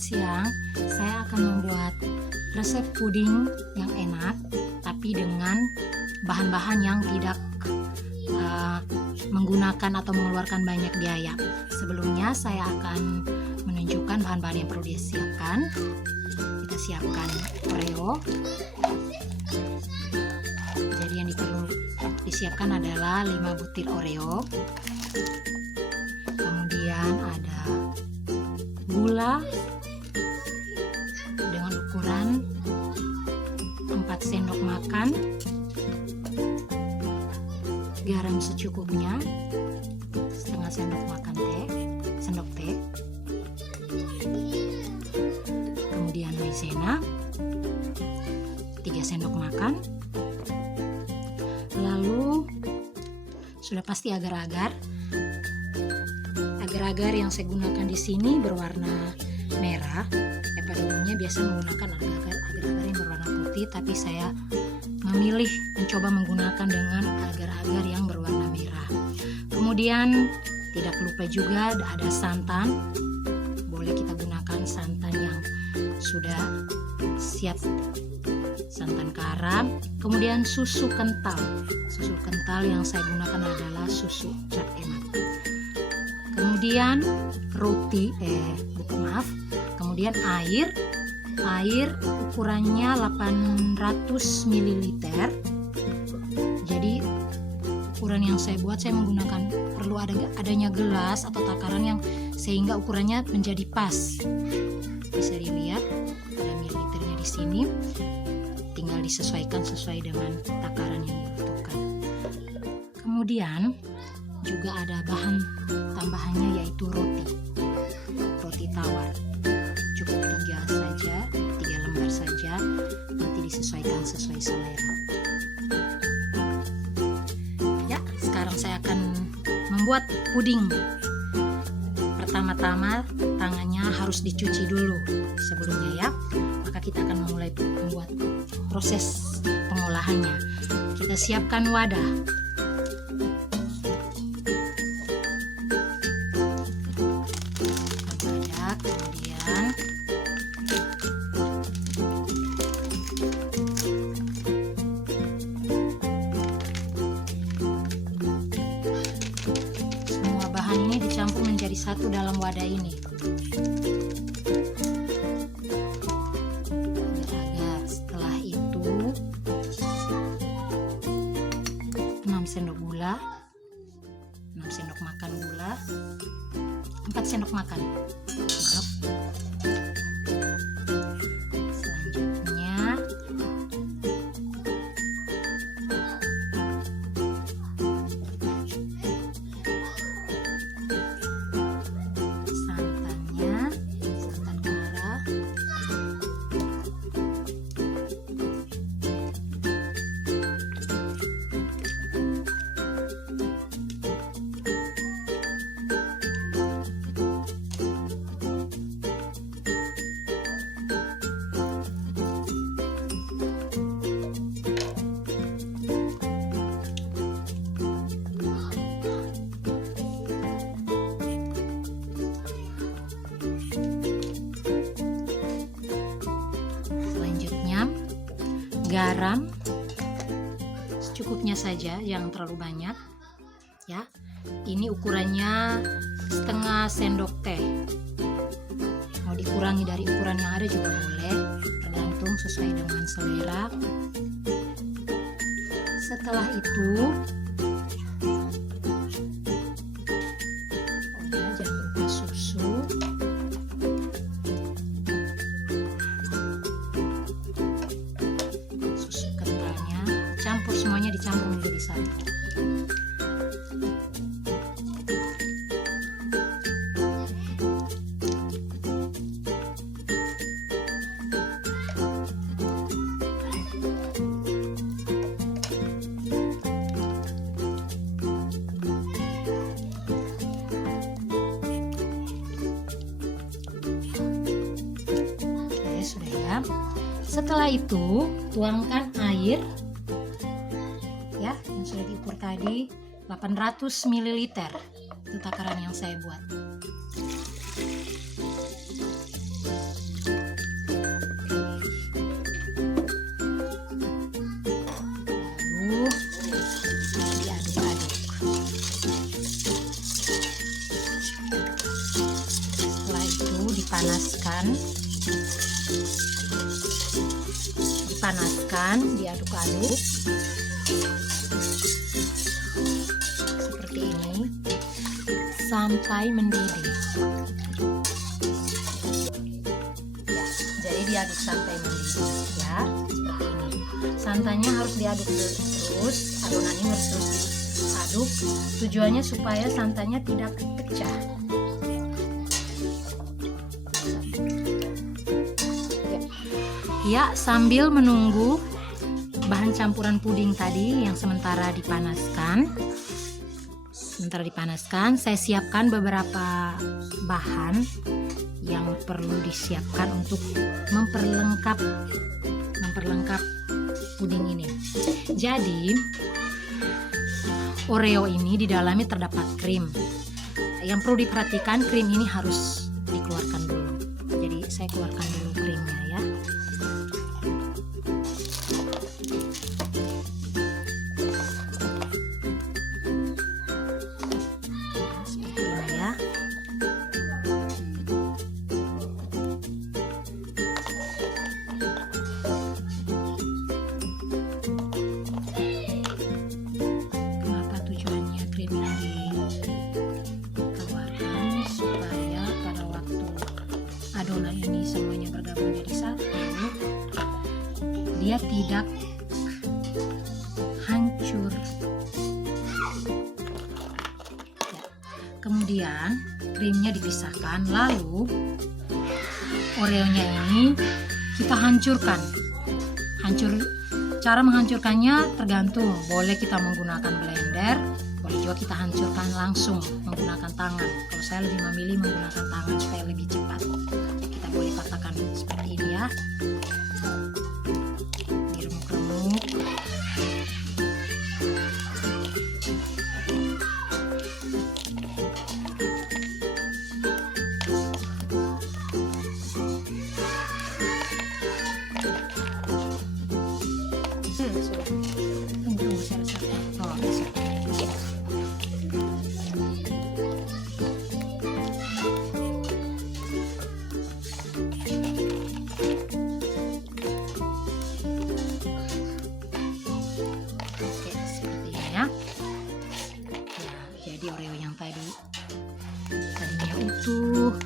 selamat siang. Saya akan membuat resep puding yang enak, tapi dengan bahan-bahan yang tidak menggunakan atau mengeluarkan banyak biaya. Sebelumnya saya akan menunjukkan bahan-bahan yang perlu disiapkan. Kita siapkan Oreo. Jadi yang perlu disiapkan adalah 5 butir Oreo. Kemudian ada gula dengan ukuran 4 sendok makan, garam secukupnya, setengah sendok makan sendok teh, kemudian maizena 3 sendok makan, lalu sudah pasti agar-agar yang saya gunakan di sini berwarna merah. Ya, pada umumnya biasa menggunakan agar-agar yang berwarna putih, tapi saya memilih mencoba menggunakan dengan agar-agar yang berwarna merah. Kemudian tidak lupa juga ada santan. Boleh kita gunakan santan yang sudah siap, santan karam. Kemudian susu kental. Susu kental yang saya gunakan adalah susu Cap Enak. Kemudian roti, kemudian air ukurannya 800 ml. Jadi ukuran yang saya buat, saya menggunakan perlu adanya gelas atau takaran yang sehingga ukurannya menjadi pas. Bisa dilihat ada mililiternya di sini. Tinggal disesuaikan sesuai dengan takaran yang dibutuhkan. Kemudian juga ada bahan tambahannya, yaitu roti tawar. Cukup 3 lembar saja, nanti disesuaikan sesuai selera. Ya, sekarang saya akan membuat puding. Pertama-tama tangannya harus dicuci dulu sebelumnya ya. Maka kita akan memulai membuat proses pengolahannya. Kita siapkan wadah. Kemudian semua bahan ini dicampur menjadi satu dalam wadah ini. Setelah itu 6 sendok gula, 6 sendok makan gula, 4 sendok makan. Maaf. Selanjutnya santannya, santan kara, garam secukupnya saja, jangan terlalu banyak ya. Ini ukurannya setengah sendok teh. Mau dikurangi dari ukuran yang ada juga boleh, tergantung sesuai dengan selera. Setelah itu jangan lupa susu. Semuanya dicampur menjadi satu. Oke, sudah ya. Setelah itu tuangkan air ya, yang sudah diukur tadi 800 ml. Itu takaran yang saya buat. dipanaskan, diaduk-aduk seperti ini sampai mendidih. Ya, jadi diaduk sampai mendidih ya, seperti ini. Santannya harus diaduk terus, adonannya harus terus diaduk. Tujuannya supaya santannya tidak pecah. Ya, sambil menunggu bahan campuran puding tadi yang sementara dipanaskan, saya siapkan beberapa bahan yang perlu disiapkan untuk memperlengkap puding ini. Jadi, Oreo ini di dalamnya terdapat krim. Yang perlu diperhatikan, krim ini harus dikeluarkan dulu. Jadi, saya keluarkan dulu krimnya ya. Adonan ini semuanya bergabung jadi satu, dia tidak hancur ya. Kemudian krimnya dipisahkan, lalu Oreonya ini kita hancurkan. Cara menghancurkannya tergantung, boleh kita menggunakan blender, boleh juga kita hancurkan langsung menggunakan tangan. Kalau saya lebih memilih menggunakan tangan supaya lebih cepat. Kita boleh katakan seperti ini ya, diremuk-remuk. Sudah. Tunggu saya rasa. Oh, bisa. Jadi Oreo yang tadinya utuh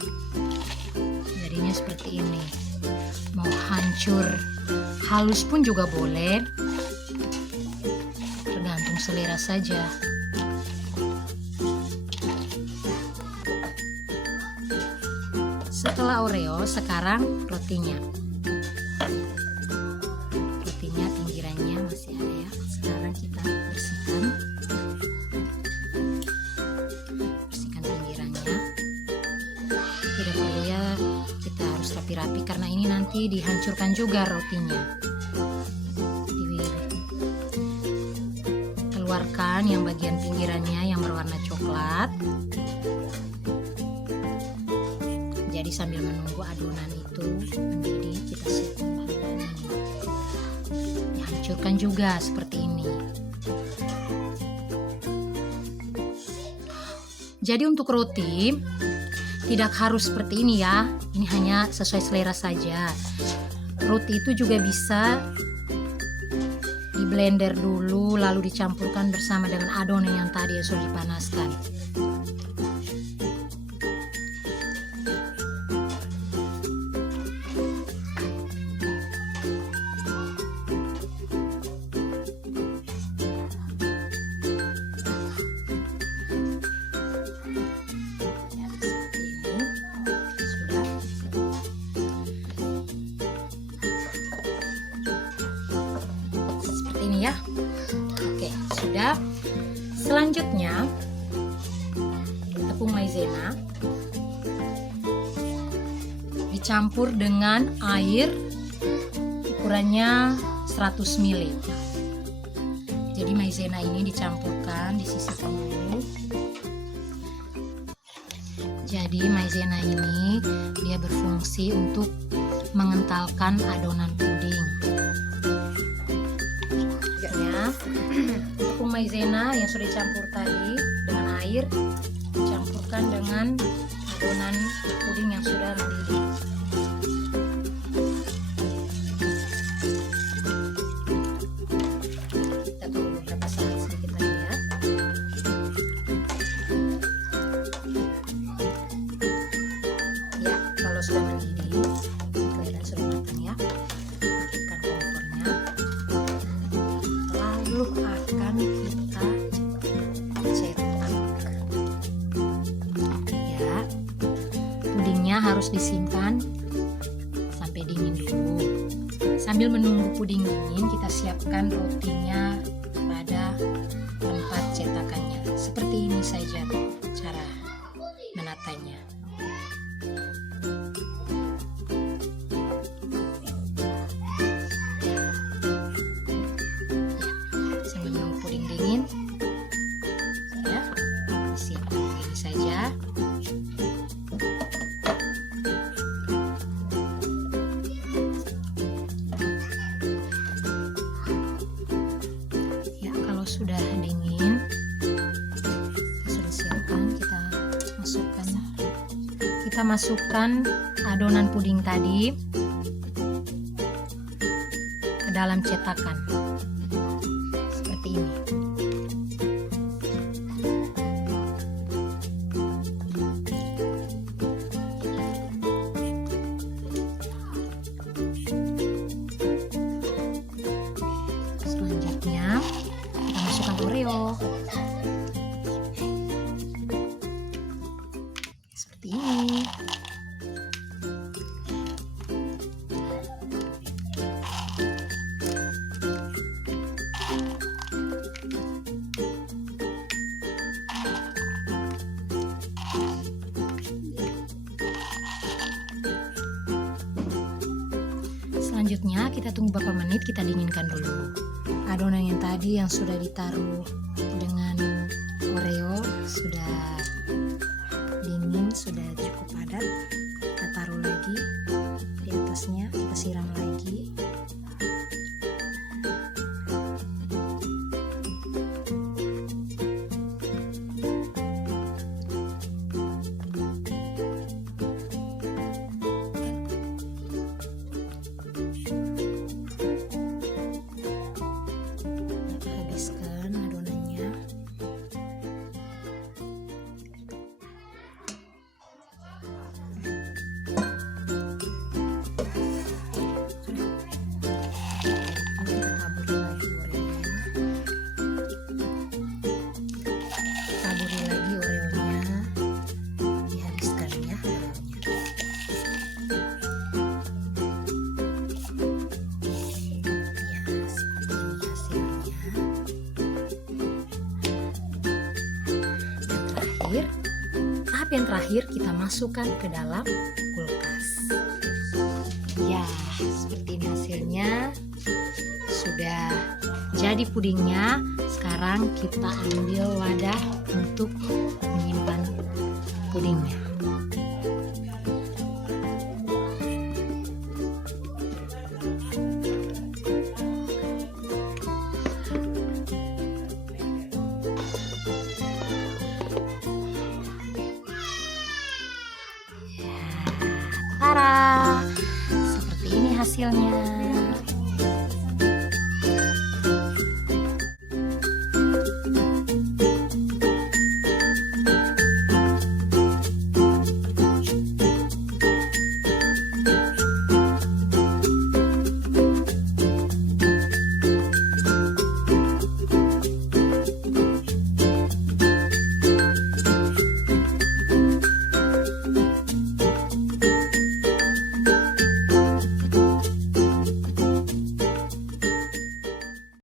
jadinya seperti ini. Mau hancur halus pun juga boleh, tergantung selera saja. Setelah Oreo, sekarang rotinya pinggirannya masih ada ya. Sekarang kita bersihkan pinggirannya. Tidak perlu ya kita harus rapi-rapi karena ini nanti dihancurkan juga rotinya. Keluarkan yang bagian pinggirannya yang berwarna coklat. Jadi sambil menunggu adonan itu mendidih, kita siapkan bahan-bahan ini. Dihancurkan juga seperti ini. Jadi untuk roti tidak harus seperti ini ya. Ini hanya sesuai selera saja. Roti itu juga bisa di blender dulu lalu dicampurkan bersama dengan adonan yang tadi yang sudah dipanaskan. Ini ya. Oke, sudah. Selanjutnya tepung maizena dicampur dengan air ukurannya 100 ml. Jadi maizena ini dicampurkan, disisihkan dulu. Jadi maizena ini dia berfungsi untuk mengentalkan adonan puding. Tepung maizena yang sudah dicampur tadi dengan air dicampurkan dengan adonan puding yang sudah mendidih. Kita tunggu beberapa saat sedikit lagi ya. Ya, kalau sudah mendidih, kelihatan sudah matang ya. Matikan kompornya. Lalu akan kita cetak. Ya, pudingnya harus disimpan sampai dingin dulu. Sambil menunggu puding dingin, kita siapkan rotinya pada tempat cetakannya. Seperti ini saja cara menatanya. Sambil menunggu puding dingin, ya, disiapkan begini saja. Ya, kalau sudah dingin, sudah siapkan, kita masukkan adonan puding tadi ke dalam cetakan seperti ini. Selanjutnya kita masukkan Oreo seperti ini. Selanjutnya kita tunggu beberapa menit, kita dinginkan dulu. Adonan yang tadi yang sudah ditaruh dengan Oreo sudah dingin, sudah cukup padat. Kita taruh lagi di atasnya, kita siram lagi. Habiskan adonannya. Taburi lagi Oreonya, dihabiskan ya Oreonya. Ya, seperti ini hasilnya. Tahap yang terakhir kita masukkan ke dalam kulkas. Ya, seperti ini hasilnya. Sudah jadi pudingnya. Sekarang kita ambil wadah untuk menyimpan pudingnya. Tara, seperti ini hasilnya.